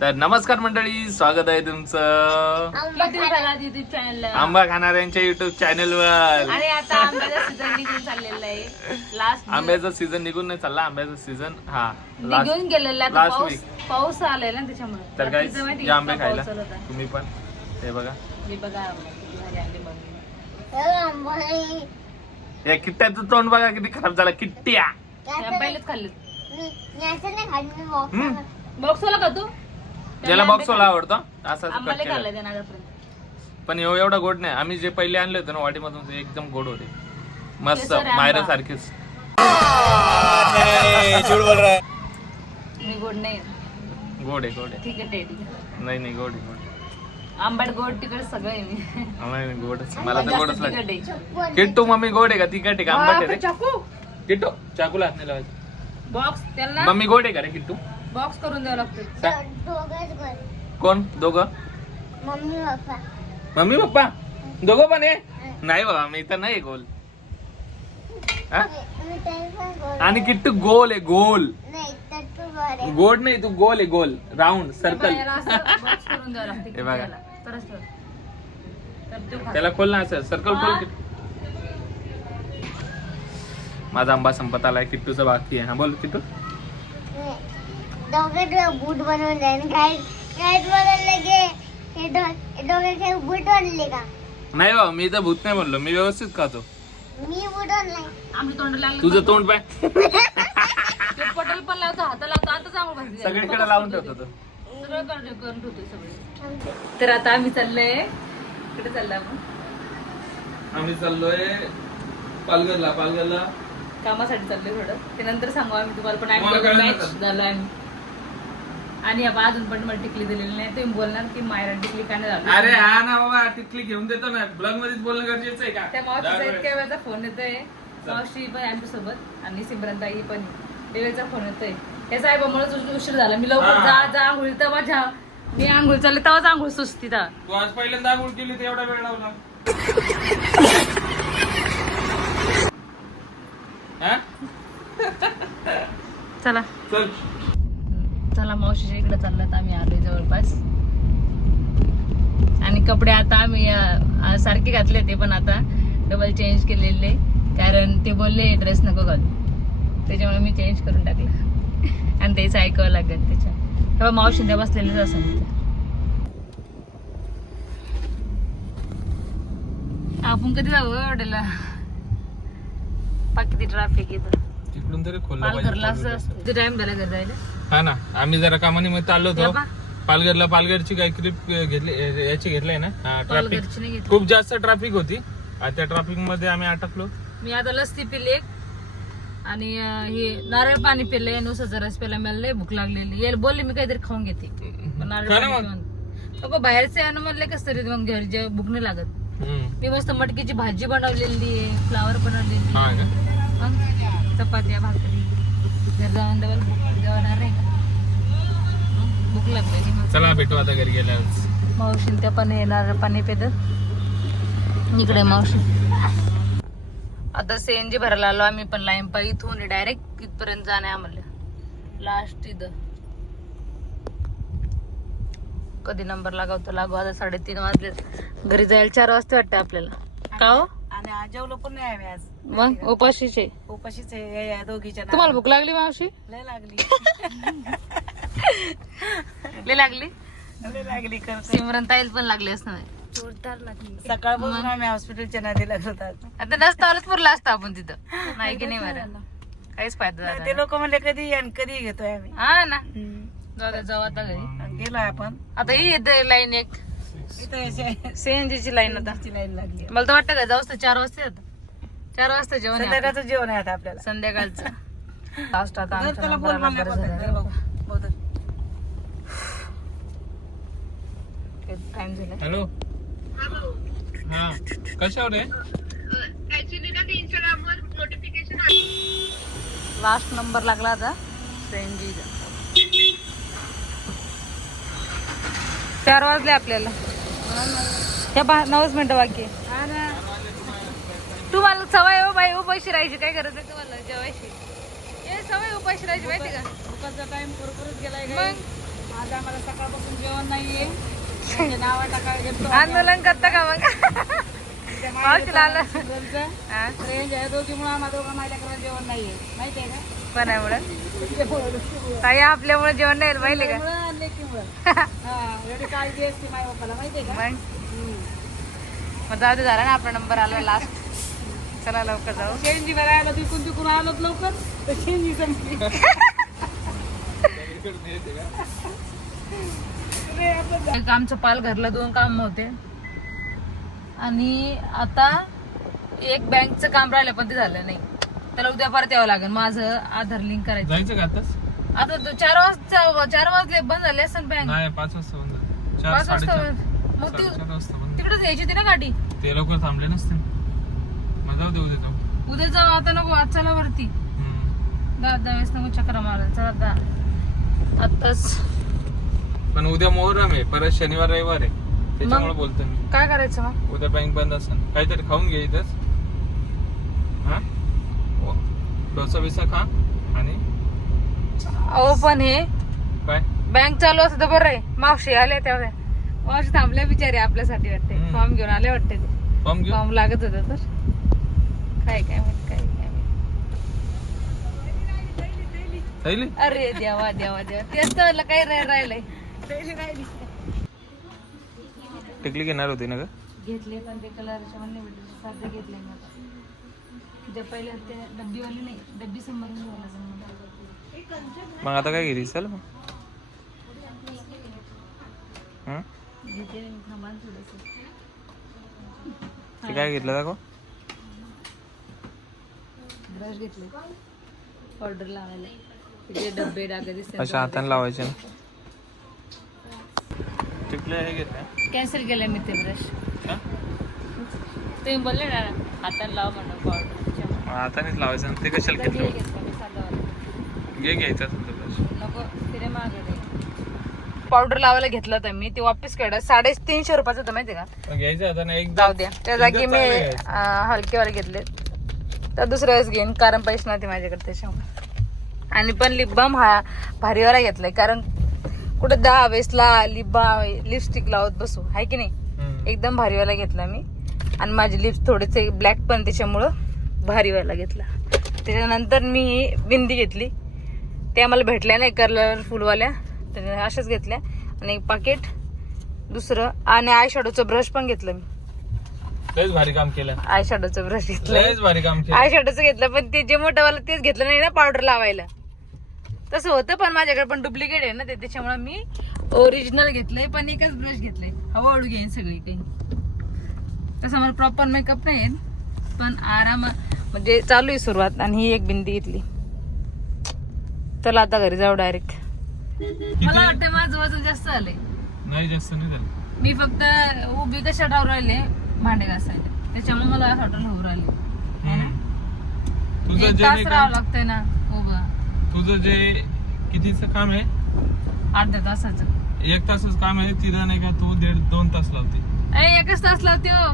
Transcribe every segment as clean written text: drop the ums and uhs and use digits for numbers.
तर नमस्कार मंडळी, स्वागत आहे तुमचं युट्यूब चॅनल आंबा खाणाऱ्यांच्या युट्यूब चॅनल वर. आणि आता आंब्याचा सीझन निघून चाललेला आहे. लास्ट आंब्याचा सीझन निघून नाही चालला, आंब्याचा सीझन निघून गेलेला आहे. last पाऊस week. पाऊस आलेला ना त्याच्यामुळे. तर रात्रीचं गाईस माहिती या आंबे इतका खायला पाऊस आला होता. तुम्ही पण हे बघा. हे बघा किती भारी आंबे बनवले. या किट्ट्याचं तोंड बघा किती खराब झाला. किट्ट्या हे पहिलेच खाल्ले. बॉक्स वाला का तू? ज्याला बॉक्स वाला आवडतो असाच आंबाले कट केला. खाल्ले त्यानं आतापर्यंत. पण एवढा गोड नाही. आम्ही जे पहिले आणले होते ना वाटीमधून ते एकदम गोड होते, मस्त केसर आंबा. मायरा सारखेच. मी गोड नाही. गोड आहे, गोड आहे. ठीक आहे ठीक आहे. नाही नाही, गोड आहे, गोड आहे. आंबट गोड तिकड सगळं आहे मी. नाही नाही, गोडच. मला तर गोडच जास्त लागते. तिखट आहे. किट्टू मम्मी गोड आहे का तिखट आहे का आंबट आहे रे? चाकू किट्टू चाकूला हात नाही लावायचं. बॉक्स त्याला मम्मी गोड आहे का रे किट्टू? बॉक्स करून द्यावं लागतं. कोण दोघं? मम्मी पप्पा दोघं पण आहे? नाही बाबा, मी तर नाही गोल. हा? आणि किट्टू गोल आहे, गोल. गोड नाही, तू गोल आहे, गोल राऊंड सर्कल. याला असं box करून द्यावं लागतं हे बघा. त्याला. तरच तर. तर तो खातो. त्याला खोल ना, असं सर्कल खोल. किट्टू. माझा आंबा संपत आलाय, किट्टूचं बाकी आहे. हा बोल किट्टू. बूट बनवून जाईल काय बनवले गे हे दोघे बूट बनले का नाही बाबा, मी तर भूत नाही बोललो, मी व्यवस्थित खातो. मी बूट आणलाय आम्ही तोंड लागलं. तुझं तोंड पाय ते पटल पण लावतो, हाता लावतो. आता जाऊ भाजी. सगळीकडे लावून ठेवतो तो. सगळं करून ठेवतोय सगळे. तर आता आम्ही चाललोय. कुठे चाललोय आपण? आम्ही चाललोय पालघरला. पालघरला कामासाठी चाललोय थोडं. ते नंतर सांगू आम्ही तुम्हाला. पण तुम्हाला आम्ही कळलं मॅच नसेल. झालो आम्ही. आणि आता अजून पण मला टिकली दिलेली नाही. तुम्ही बोलणार की मायरा टिकली का नाही झाली? अरे हा ना बाबा, टिकली घेऊन देतो ना. ब्लॉग मध्येच बोलणं गरजेचं आहे का? त्या मावशीचा दरवेळेस. इतक्या वेळेचा फोन येतोय. मावशी पण आमच्या सोबत आणि सिमरन ताई पण वेळेचा फोन येतोय. या साहेबामुळेच उशीर झाला. मी लवकर हा. जा आंघोळी तर माझ्या मी आंघोळ चालले तेव्हाच आंघोळ सुस्ती ता. तू आज पहिल्यांदा आंघोळ केली तर एवढा वेळ लावला. हा? चला चल. चला मावशीच्या इकडे चाललात आम्ही आलोय जवळपास. आणि कपडे आता आम्ही सारखे घातले ते पण आता डबल चेंज केलेले, कारण ते बोलले ड्रेस नको घालू. त्याच्यामुळे मी चेंज करून टाकला. आणि तेच ऐकावं लागेल त्याच्या. तेव्हा मावशी त्या बसलेलेच असं तिथे. आपण कधी जाऊ एवढ्याला? किती ट्रॅफिक येतं तिकडून तरी पालघरला. असं किती टाइम झाला घर जायला? हा ना, आम्ही जरा कामानिमित्त चाललो होतो या बा. पालघरला. पालघरची काही ट्रिप घेतली, याची घेतलंय ना. ट्रॅफिक पालघरची नाही घेतली. खूप जास्त ट्रॅफिक होती. त्या ट्रॅफिक मध्ये आम्ही अटकलो. मी आता लस्सी पिली एक आणि हे नारळ पाणी पिलंय आणि उसाचा रस प्यायला मला लय भूक लागलेली. याला बोलले मी काहीतरी खाऊन घेते. पण नारळ खा ना पाणी मग. पिऊन नको बाहेरचे आणि म्हणले कस तरी मग घरच्या भूक नाही लागत. मी मस्त मटकीची भाजी बनवलेली आहे, फ्लावर बनवलेली हा आहे. का? मग चपात्या भाकरी. घर जाऊन डबल जेवणार नाही का? भूक लागलेली मग. चला भेटू आता घरी गेल्यावर. मावशी त्या पण येणार पाणी पेदत इकडे मावशी. आता सीएनजी भरायला आलो आम्ही पण. लाईन पाय इथून डायरेक्ट इथपर्यंत जाणे आम्हाला. लास्ट इथं कधी नंबर लागावतो लागू. आता 3:30 वाजले. घरी जायला 4 वाजता वाटतं आपल्याला. का हो? आणि आज जेवलो पण नाही आम्ही आज. मग उपाशीचे उपाशीच आहे या दोघीच्या नावाने. तुम्हाला भूक लागली मावशी? लय लागली लय लागली. लय लागली करते. सिमरन ताईल पण लागली असणार. सकाळपासून आम्ही हॉस्पिटलच्या नादी लागत होतात. आता नसतं आलंच पुरला असतं आपण तिथं. नाही की नाही बरं, काहीच फायदा झाला ते नाही. लोक म्हणले कधी आणि कधी घेतोय आम्ही. हा ना. जाऊ आता घरी. आणि गेलोय आपण. आता ही येते लाईन एक इथं सीएनजी ची लाईन. आता लाईन लागली. मला तर वाटतं का जाऊ 4 वाजता येतं. 4 वाजता जेवण आहे आपलं. संध्याकाळचं जेवण आहे आता आपल्याला. संध्याकाळचं. लास्ट आता जर आमचा त्याला नंबर बोल आला, म्हणलं बरं बघ, झालं. जर बघ, बघ. टाइम झाला. हॅलो. हा, कशावर आहे? लास्ट नंबर लागला आता सीएनजी. 4 वाजले आपल्याला. हे 9 मिनिटं बाकी आहे. तुम्हाला सवय हो बाई उपाशी राहायची. काय गरज आहे तुम्हाला जेवायची? हे सवय उपाशी राहायची माहिती का? दुपारचा टाइम भरपूरच गेलाय. मग आज आम्हाला सकाळपासून जेवण नाहीये म्हणजे नावा टाकायला गेलो आंदोलन करता का मग मावशीला आलं हा? रेंज आहे दोघीमुळे आम्हाला दोघं माझ्या घरात जेवण नाहीये माहितीये का कोणामुळे ताई आपल्यामुळे जेवण नाही पाहिले का एवढी काळजी असते माझ्या बाप्पाला माहितीये का मग मग जाऊ दे झाला ना आपला नंबर आला लास्ट चला लवकर जाऊ शेंजी भरायला तिकून आलोत लवकर तर शेंजी संपली आमचं पाल घरला 2 काम होते आणि आता एक बँकचं काम राहिलं पण ते झालं नाही. त्याला उद्या परत यावं लागेल. माझं आधार लिंक करायचं. जायचं का आताच? आता 4 वाजले बंद झाले असं बँक. नाही 5 वाजता बंद. 5 वाजता मग तिकडेच यायची होती ना गाडी. ते लवकर थांबले नसते. मग जाऊ दे उद्या जाऊ. आता नको आज चला वरती 10 वेळेस नको चक्र मारायला. चला आताच. पण उद्या मोहरम आहे, परत शनिवार रविवार आहे, त्याच्यामुळे बोलतो मी. काय करायचं मग? उद्या बँक बंद असेल. काहीतरी खाऊन घे इथंच. हा डोसा बिसा खा. आणि अहो पण हे काय बँक चालू असतं तर बरं आहे. मावशी आले तेव्हा मावशी थांबल्या बिचारे आपल्यासाठी वाटते. फॉर्म घेऊन आले वाटते ते. फॉर्म लागत होता तर काय माहित काय माहित. अरे देवा देवा देवा तेच तर काही राहिलंय. टिकली घेणार होती ना ग? घेतले पण ते कलरच्या म्हणले साधे घेतले मी आता. जे पहिले ते डब्बीवाली नाही, डब्बी समोरून घेऊन मग आता काय घेतली? चल मग घेतले मी. थांबा थोडस. ते काय घेतलं दाखव. ब्रश घेतले ऑर्डर लावायला. तिथे डब्बे डागे दिसतात. अशा हाताने लावायचे ना. टिकले हे घेतले. कॅन्सल केलं मी ते ब्रश. तुम्ही बोलले ना हाताने लावा म्हणून पावडर. हातानेच लावायचं ना. ते कशाला घेतलं? घ्यायचं नको तिने मागे पावडर लावायला घेतलं होतं मी. ते वापस काढा. 350 रुपयाचं होतं माहिती का? घ्यायचं आता ना. एक जाऊ द्या. त्या जागी मी हलकेवाले घेतले. तर दुसऱ्या वेळेस घेईन कारण पैसे नव्हते माझ्याकडे त्याच्यामुळे. आणि पण लिप बाम हा भारीवाला घेतलाय कारण कुठे 10 वेळेसला लिपस्टिक लावत बसू आहे की नाही. एकदम भारीवाला घेतला मी. आणि माझे लिप्स थोडेसे ब्लॅक पण त्याच्यामुळं भारीवाला घेतला. त्याच्यानंतर मी बिंदी घेतली. त्या मला भेटल्या नाही कलरफुलवाल्या, तर अशाच घेतल्या. आणि एक पाकिट दुसरं. आणि आय शॅडोचं ब्रश पण घेतलं मी. लयच भारी काम केलं. आय शॅडोचं ब्रश घेतलं. लयच भारी काम केलं. आय शॅडोचं घेतलं पण ते जे मोठंवाला तेच घेतलं नाही ना पावडर लावायला. तसं होतं पण माझ्याकडे पण डुप्लिकेट आहे ना ते, त्याच्यामुळे मी ओरिजिनल घेतलंय. पण एकच ब्रश घेतलंय. हळूहळू घेईन सगळी काही. तसं मला प्रॉपर मेकअप नाही आहे पण आराम म्हणजे चालू आहे सुरुवात. आणि ही एक बिंदी घेतली. चला आता घरी जाऊ डायरेक्ट. मला वाटतं माझं वजन जास्त झालंय. नाही जास्त नाही झालं. मी फक्त उभी कशा डाव राहिले भांडे घासायला, त्याच्यामुळे मला असं वाटून होऊ राहिले. तुझं 1 जे तास राहावं लागतंय ना उभं. तुझं जे कितीचं काम आहे? अर्ध्या तासाचं. 1 तासच काम आहे. तिथं नाही का तू 1.5-2 तास लावते. 1च तास लावते हो.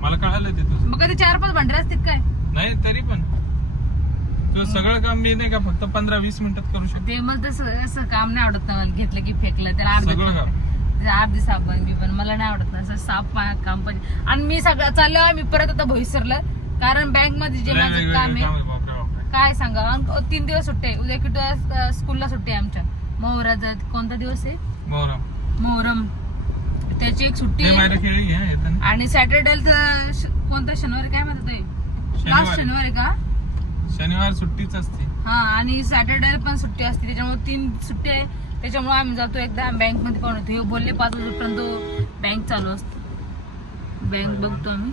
मला कळालं ते तुझं. मग कधी 4-5 भांडे असतील काय? नाही तरी पण तुझं सगळं काम मी नाही का फक्त 15-20 मिनिटात करू शकतो. ते मला तसं असं काम नाही आवडत ना. मला घेतलं की फेकलं त्याला सगळं काम. अर्धी साबण मी पण मला नाही आवडत ना असं साफ काम पाहिजे. आणि मी सगळं चाललं मी परत आता भविसरलं कारण बँक मध्ये जे माझं काम आहे काय सांगा. 3 दिवस सुट्टी आहे. उद्या कुठं स्कूलला सुट्टी आहे आमच्या. मोहराचा कोणता दिवस आहे? मोहरम. त्याची एक सुट्टी आहे. आणि सॅटर्डे कोणता शनिवार काय म्हणतात? लास्ट शनिवार आहे का? शनिवार सुट्टीच असते. हा आणि सॅटर्डे पण सुट्टी असते. त्याच्यामुळे 3 सुट्टी आहे. त्याच्यामुळे आम्ही जातो एकदा बँक मध्ये पाहून येतो. हे बोलले 5 वाजेपर्यंत बँक चालू असते. बँक बघतो आम्ही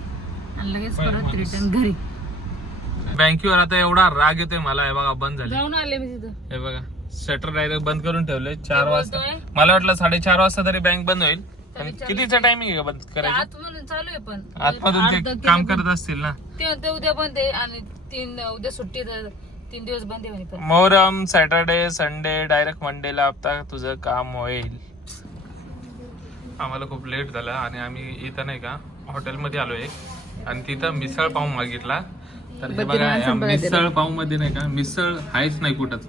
आणि लगेच परत रिटर्न घरी. बँकेवर आता एवढा राग येतोय मला. हे बघा बंद झाले. जाऊन आले मी तिथं. हे बघा शटर डायरेक्ट बंद करून ठेवलंय 4 वाजता. मला वाटलं 4:30 वाजता तरी बँक बंद होईल. कितीचा टायमिंग आहे बंद करायचं? आतमधून चालू आहे पण आतमधून ते काम करत असतील ना. ते म्हणते उद्या बंद आहे आणि उद्या सुट्टी 3 दिवस बंद आहे म्हणे. मोहरम सॅटर्डे संडे डायरेक्ट मंडेला आता तुझं काम होईल. आम्हाला खूप लेट झाला आणि आम्ही इथं नाही का हॉटेलमध्ये आलोय आणि तिथं मिसळ पाव मागितला. तर हे बघा या मिसळ पाव मध्ये नाही का मिसळ आहेच नाही कुठंच.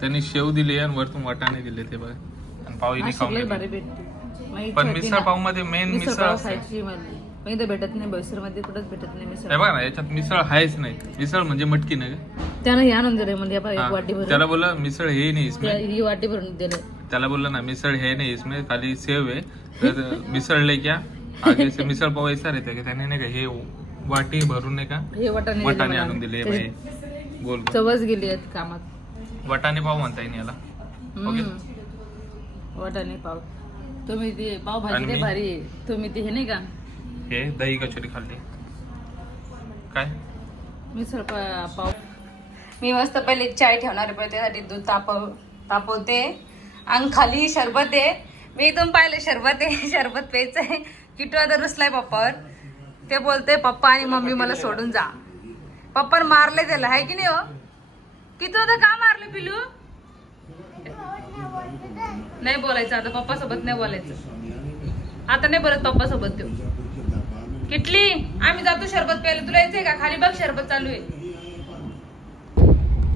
त्यांनी शेव दिली आणि वरतून वाटाणे दिले ते बघा. आणि पावही नाही खाऊन नाशिकलाच गेलो. भारी भेटते मग इथे पण होती मिसळ ना. पाव मध्ये मेन मिसळ मिसळ पाव असते. खायची मला पण इथे भेटत नाही बोईसर मध्ये कुठंच भेटत नाही मिसळ हे बघा ना याच्यात मिसळ आहेच नाही. मिसळ म्हणजे मटकी नाही का? त्यानं हे आणून दिले म्हणजे आपण हा. एक वाटी भरून त्याला बोलला मिसळ हे नाही इसमें. ही वाटी भरून दिले त्याला बोलला ना मिसळ है नहीं इसमें खाली सेव है तर मिसळ ले क्या आगे से मिसळ पाव ऐसा रहता है त्याने नाही का हे वाटी भरून नाही का हे वाटाणे वटाणे दिले आणून मला. दिले त्याची बाई गोल चवच गेली आहेत कामात वटाणे पाव म्हणता येईल याला. ओके. वाटाणे पाव तुम्ही ते पाव आणि भाजी मी- नाही भारी आहे. तुम्ही ते हे नाही का हे दही कचोरी खाल्ली काय मिसळ पाव मी मस्त पहिले चाय ठेवणार आहे पहिले त्यासाठी दूध तापवते आणि खाली शरबत आहे मी इथून पाहिलं शरबत आहे शरबत प्यायचं आहे किटू आता रुसलाय पप्पावर ते बोलते पप्पा आणि मम्मी मला सोडून जा पप्पा मारले त्याला आहे की नाही हो किटू आता का मारले पिलू नाही बोलायचं आता पप्पा सोबत नाही बोलायचं आता नाही बोलत पप्पा सोबत देऊ किटली आम्ही जातो शरबत प्यायला तुला यायचंय का खाली बघ शरबत चालू आहे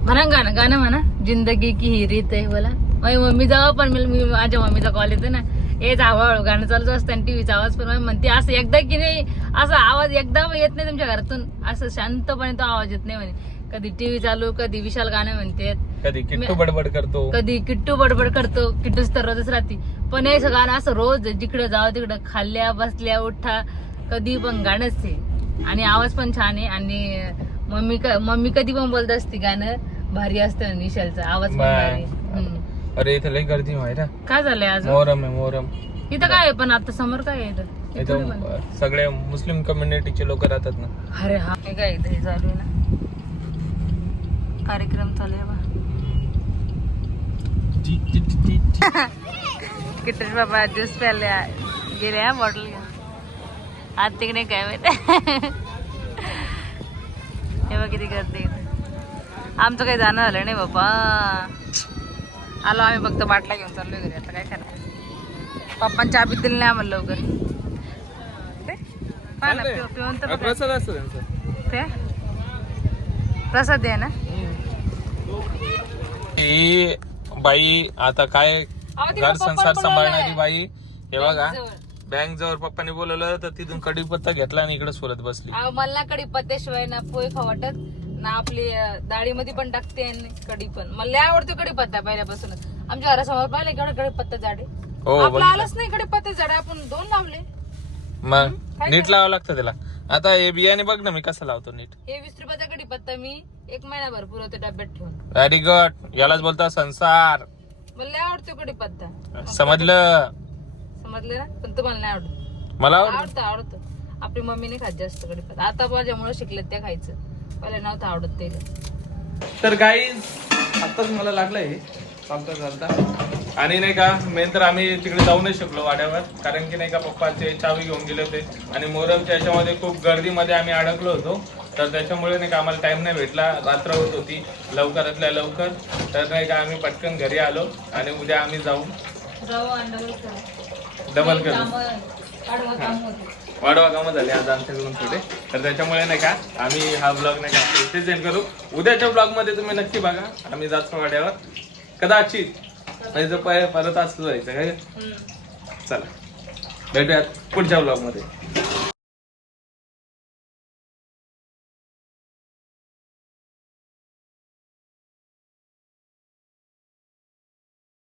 म्हणा गाणं गाणं म्हणा जिंदगी की ही रीत आहे बोला माझी मम्मी जावं पण मी माझ्या मम्मीचा कॉल येतो ना हे हळूहळू गाणं चालूच असतं आणि टीव्हीचा आवाज पण म्हणते असं एकदा की नाही असा आवाज एकदा येत नाही तुमच्या घरातून असं शांतपणे तो आवाज येत नाही म्हणे कधी टीव्ही चालू कधी विशाल गाणं म्हणते कधी किट्टू बडबड करतो कधी किट्टू बडबड करतो किट्टूच तर रोजच राहते पण हे गाणं असं रोज जिकडे जावं तिकडं खाल्ल्या बसल्या उठा कधी पण गाणंच ते आणि आवाज पण छान आहे आणि मम्मी कधी पण बोलत असते गाणं भारी असतं विशालचा आवाज पण भारी आहे. अरे इथे लई गर्दी माहिती ना काय झालंय आज मोहरम आहे मोहरम. इथं काय आहे पण आता समोर काय आहे इथं? इथं सगळे मुस्लिम कम्युनिटीचे लोक राहतात ना. अरे हा हे काय इथं हे चालू आहे ना कार्यक्रम चालू आहे बा किटूश बाबा ज्यूस प्यायला गेले हा बॉटल घ्या आज तिकडे काय माहिती हे बघ किती गर्दी आमचं काही जाणं झालं नाही बाबा आलो आम्ही फक्त बाटला घेऊन चाललोय घरी आता काय करणार पप्पांनी चहा बी दिली नाही आम्हाला लवकर ते पहा ना, पिऊन तर बघा. प्रसाद असतो त्यांचा. ते प्रसाद आहे ना ही बाई आता काय अहो, तिकडे घर पप्पाला संसार बोलवलंय. सांभाळणारी बाई हे बघा जवळ. बँक जवळ पप्पाने बोलवलं तर तिथून कढीपत्ता घेतला आणि इकडे सुरत बसली. अहो, मला कढीपत्त्याशिवाय ना पोहे खाऊ वाटत ना आपली डाळीमध्ये पण टाकते आणि कढी पण मला लय आवडतो कढीपत्ता पहिल्यापासूनच आमच्या घरासमोर पाहिले केवढा कढीपत्ता झाडे हो आपला बघितलं. आलंच नाही कढीपत्ता झाड आपण 2 लावले मग काय नीट लावावं लागतं त्याला. आता हे बियाणे बघ ना मी कसं लावतो नीट. हे 20 रुपयाचा कढीपत्ता मी 1 महिनाभर पुरवते डब्यात ठेवून व्हेरी गुड यालाच बोलता संसार. मला लय आवडतो कढीपत्ता समजलं समजले ना पण तुम्हाला नाही आवडत मला आवडतं. आवडतो आपली मम्मी नाही खात जास्त कढीपत्ता आता माझ्यामुळे शिकले त्या खायचं पहिले नव्हतं आवडत ते तर गाईज आताच मला लागलंय चालता चालता आणि नाही का मेन तर आम्ही तिकडे जाऊ नाही शकलो वाड्यावर कारण की नाही का पप्पाचे चावी घेऊन गेले होते आणि मोहरमच्या याच्यामध्ये खूप गर्दीमध्ये आम्ही अडकलो होतो तर त्याच्यामुळे नाही का आम्हाला टाइम नाही भेटला रात्र होत होती लवकरातल्या लवकर तर नाही का आम्ही पटकन घरी आलो आणि उद्या आम्ही जाऊ डबल करू वाढवा कामं झाले आज आमच्याकडून थोडे तर त्याच्यामुळे नाही का आम्ही हा ब्लॉग नाही का इथेच एंड करू. उद्याच्या ब्लॉग मध्ये तुम्ही नक्की बघा आम्ही जातो वाड्यावर कदाचित परत असं जायचं काय चला भेटूयात पुढच्या ब्लॉग मध्ये.